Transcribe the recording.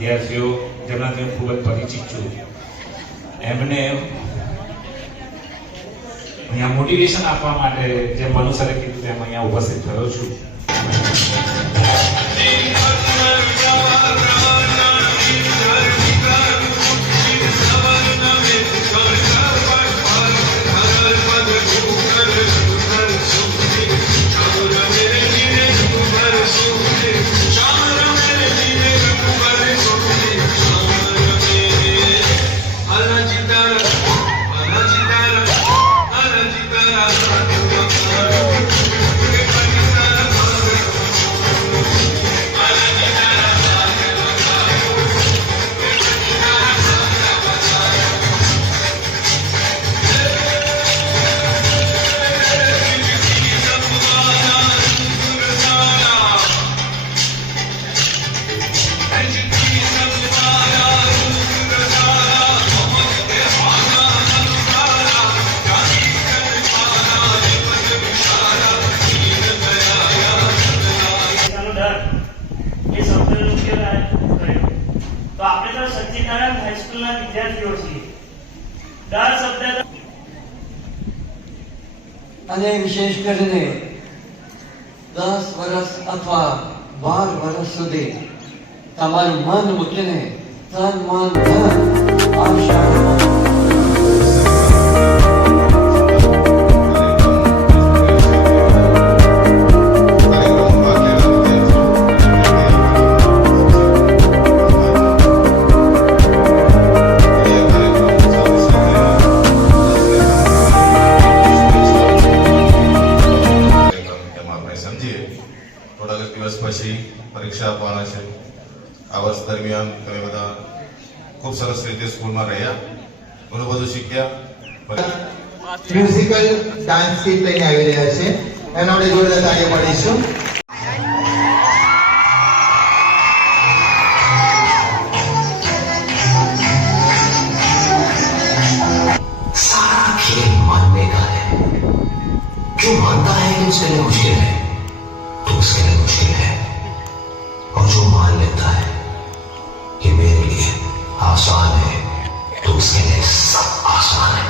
વિદ્યાર્થીઓ જેમનાથી હું ખૂબ જ પરિચિત છું એમને અહીંયા મોટિવેશન આપવા માટે જેમ મનુ સરે કીધું તેમ અહીંયા ઉપસ્થિત થયો છું. तो આપણે તો સચ્ચિદાનંદ હાઈસ્કૂલના વિદ્યાર્થીઓ છીએ. દર શબ્દ અને વિશેષ કરીને 10 વર્ષ અથવા 12 વર્ષ સુધી તમારું મન મૂકીને તન મન ધન આ શાળામાં પછી પરીક્ષા આપવાના છે. આ વર્ષ દરમિયાન તમે બધા ખૂબ સરસ રીતે સ્કૂલમાં રહ્યા, ઘણું બધું શીખ્યા. મ્યુઝિકલ ડાન્સ કીટ લઈને આવી રહ્યા છે, એના આપણે જોરદાર તાળીઓ પાડીશું. सारा खेल मानने का है. जो मानता है कि उसके लिए मुश्किल है तो उसके लिए मुश्किल है, और जो मान लेता है कि मेरे लिए आसान है तो उसके लिए सब आसान है.